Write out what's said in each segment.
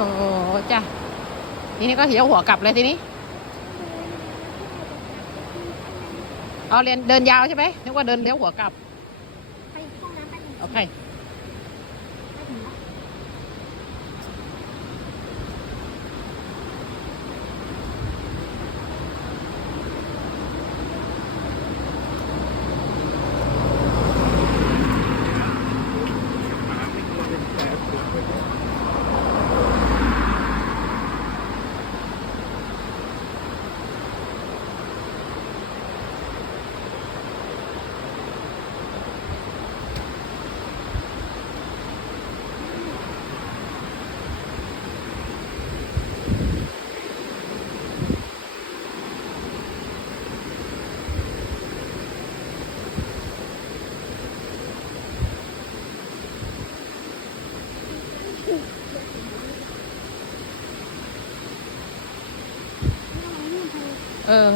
อ้จ้ะทีนี้ก็เดี๋ยวหัวกลับเลยทีนี้เอาเรียนเดินยาวใช่ไหมนึกว่าเดินเลี้ยวหัวกลับไปห้องน้ำไปโอเค เออ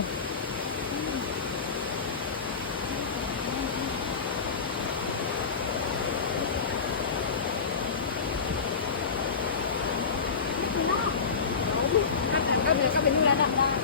ก็เดี๋ยวก็เปนู่นแล้วได้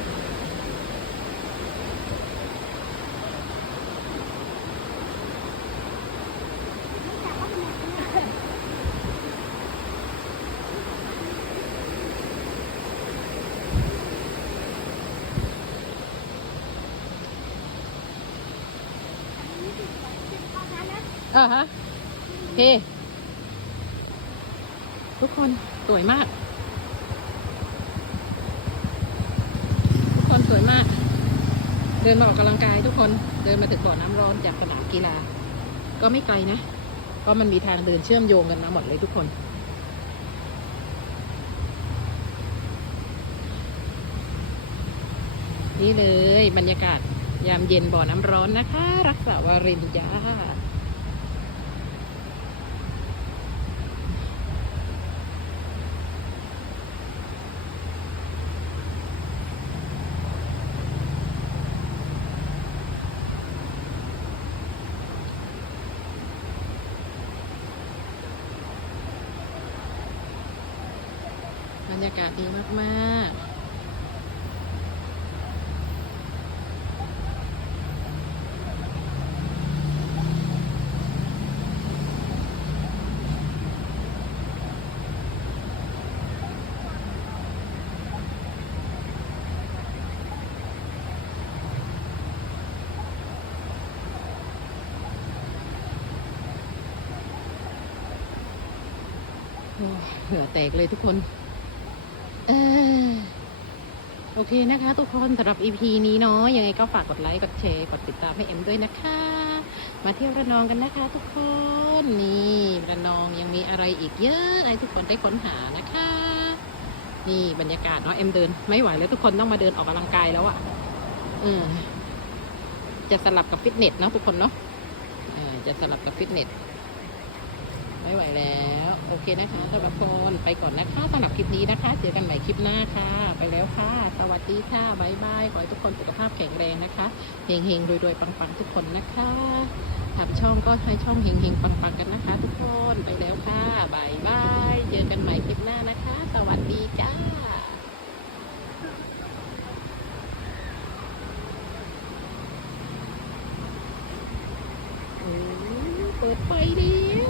อ่าฮะโอเคทุกคนสวยมาก ทุกคนสวยมาก เดินมาออกกำลังกายทุกคนเดินมาถึงบ่อน้ำร้อนจากสนามกีฬา ก็ไม่ไกลนะเพราะมันมีทางเดินเชื่อมโยงกันมาหมดเลยทุกคน นี่เลยบรรยากาศยามเย็นบ่อน้ำร้อนนะคะ รักษาวารินจ้า บรรยากาศดีมากๆเหงื่อแตกเลยทุกคน โอเคนะคะ ทุกคนสำหรับ EP นี้เนาะยังไงก็ฝากกดไลค์กดแชร์กดติดตามให้เอ็มด้วยนะคะ มาเที่ยวระนองกันนะคะ ทุกคนนี่ระนองยังมีอะไรอีกเยอะให้ทุกคนได้ค้นหานะคะ นี่บรรยากาศเนาะเอ็มเดิน ไม่ไหวแล้วทุกคนต้องมาเดินออกกำลังกายแล้วอะ่ะเออจะสลับกับฟิตเนสเนาะทุกคนเนาะจะสลับกับฟิตเนส ไม่ไหวแล้ว โอเคนะคะสำหรับคนไปก่อนนะคะสำหรับคลิปนี้นะคะ เจอกันใหม่คลิปหน้าค่ะ ไปแล้วค่ะ สวัสดีค่ะบายบาย ขอให้ทุกคนสุขภาพแข็งแรงนะคะเฮงเฮงรวยรวยๆปังๆ ทุกคนนะคะทำช่องก็ให้ช่องเฮงเฮงปังๆ กันนะคะ ทุกคนไปแล้วค่ะบายบายเจอกันใหม่คลิปหน้านะคะ สวัสดีจ้าเปิดไฟเดียว